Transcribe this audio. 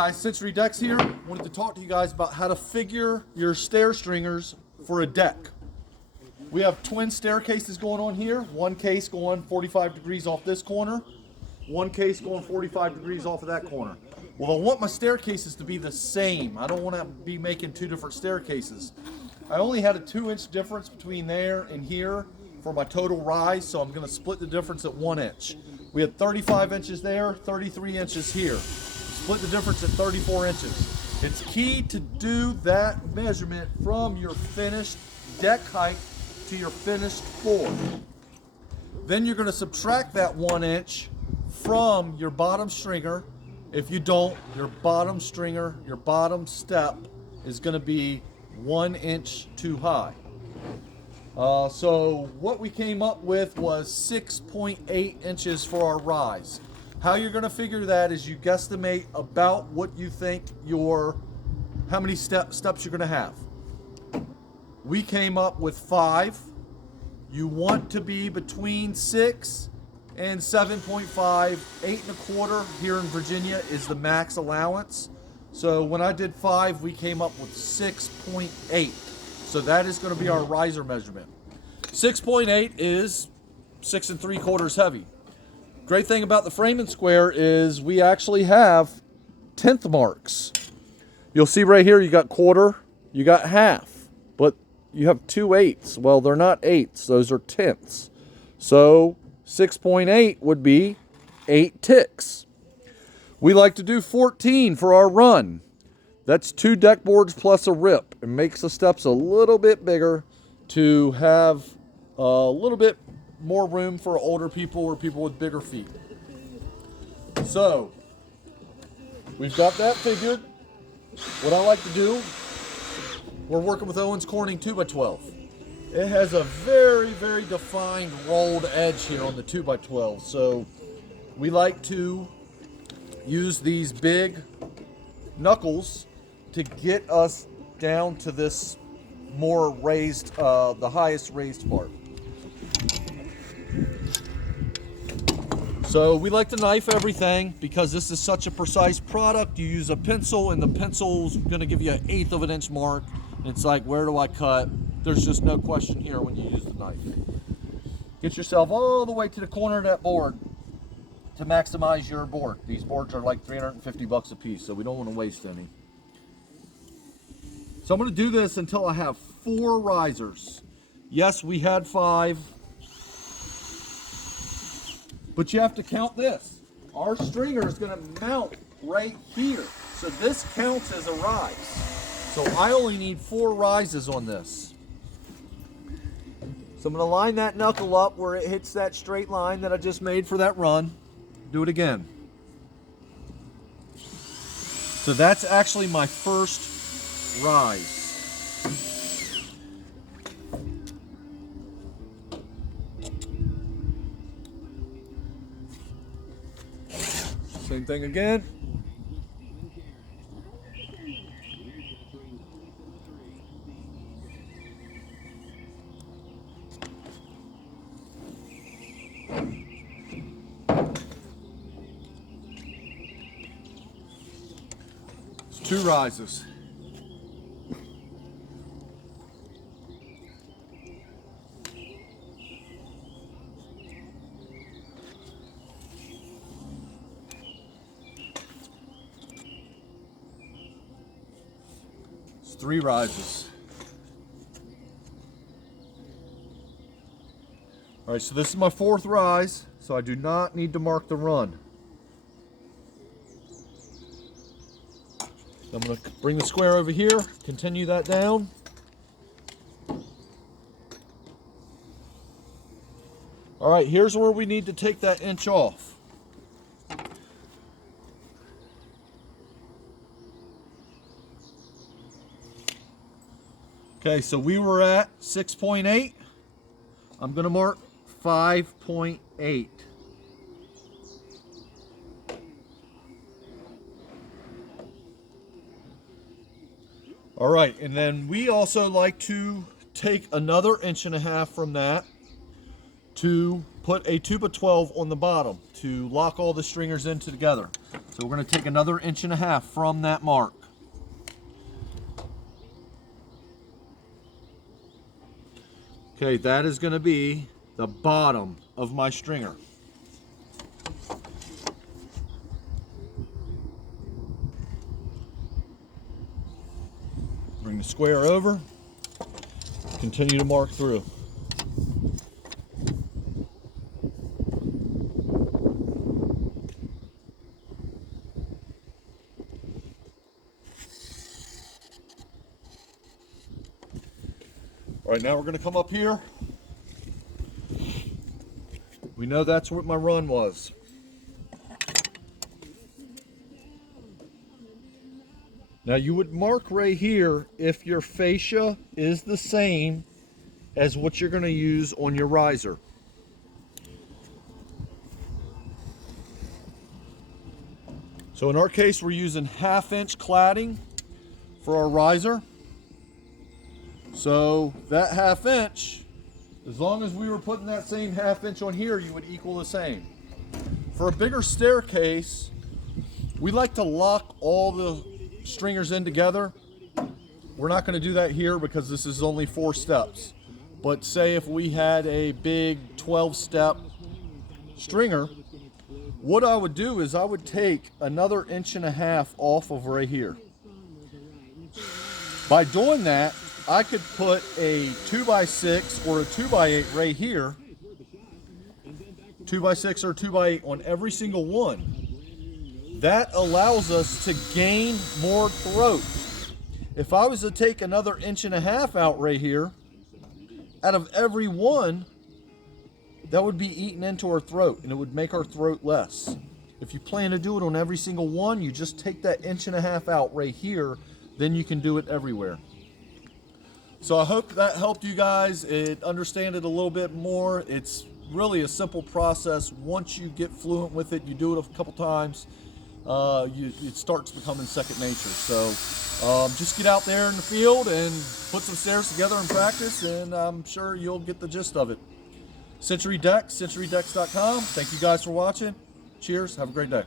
Hi, Century Decks here. Wanted to talk to you guys about how to figure your stair stringers for a deck. We have twin staircases going on here. One case going 45 degrees off this corner. One case going 45 degrees off of that corner. Well, I want my staircases to be the same. I don't want to be making two different staircases. I only had a 2-inch difference between there and here for my total rise, so I'm going to split the difference at 1 inch. We had 35 inches there, 33 inches here. Split the difference at 34 inches. It's key to do that measurement from your finished deck height to your finished floor. Then you're going to subtract that 1 inch from your bottom stringer. If you don't, your bottom stringer, your bottom step is going to be 1 inch too high. So what we came up with was 6.8 inches for our rise. How you're going to figure that is you guesstimate about what you think how many steps you're going to have. We came up with 5. You want to be between 6 and 7.5. 8 1/4 here in Virginia is the max allowance. So when I did 5, we came up with 6.8. So that is going to be our riser measurement. 6.8 is 6 3/4 heavy. Great thing about the framing square is we actually have 10th marks. You'll see right here you got quarter, you got half, but you have 2 8ths. Well, they're not 8ths, those are 10ths. So 6.8 would be 8 ticks. We like to do 14 for our run. That's 2 deck boards plus a rip. It makes the steps a little bit bigger to have a little bit more room for older people or people with bigger feet. So we've got that figured. What I like to do, we're working with Owens Corning 2x12. It has a very, very defined rolled edge here on the 2x12. So we like to use these big knuckles to get us down to this more raised, the highest raised part. So we like to knife everything because this is such a precise product. You use a pencil and the pencil's gonna give you an 1/8 of an inch mark. It's like, where do I cut? There's just no question here when you use the knife. Get yourself all the way to the corner of that board to maximize your board. These boards are like 350 bucks a piece, so we don't want to waste any. So I'm going to do this until I have 4 risers. Yes, we had 5, but you have to count this. Our stringer is going to mount right here, so this counts as a rise. So I only need 4 rises on this. So I'm going to line that knuckle up where it hits that straight line that I just made for that run. Do it again. So that's actually my first rise. Same thing again. It's 2 rises. It's 3 rises. All right, so this is my 4th rise, so I do not need to mark the run. I'm going to bring the square over here, continue that down. All right, here's where we need to take that inch off. Okay, so we were at 6.8. I'm going to mark 5.8. All right, and then we also like to take another 1.5 inches from that to put a 2x12 on the bottom to lock all the stringers in together. So we're going to take another 1.5 inches from that mark. Okay, that is going to be the bottom of my stringer. Bring the square over, continue to mark through. All right, now we're going to come up here. We know that's what my run was. Now you would mark right here if your fascia is the same as what you're going to use on your riser. So in our case, we're using 1/2 inch cladding for our riser. So that 1/2 inch, as long as we were putting that same 1/2 inch on here, you would equal the same. For a bigger staircase, we like to lock all the stringers in together. We're not going to do that here because this is only 4 steps. But say if we had a big 12-step stringer, what I would do is I would take another 1.5 inches off of right here. By doing that, I could put a 2x6 or a 2x8 right here, 2x6 or 2x8 on every single one. That allows us to gain more throat. If I was to take another 1.5 inches out right here, out of every one, that would be eaten into our throat and it would make our throat less. If you plan to do it on every single one, you just take that 1.5 inches out right here, then you can do it everywhere. So I hope that helped you guys understand it a little bit more. It's really a simple process. Once you get fluent with it, you do it a couple times, it starts becoming second nature. So just get out there in the field and put some stairs together and practice, and I'm sure you'll get the gist of it. Century Decks, centurydecks.com. Thank you guys for watching. Cheers. Have a great day.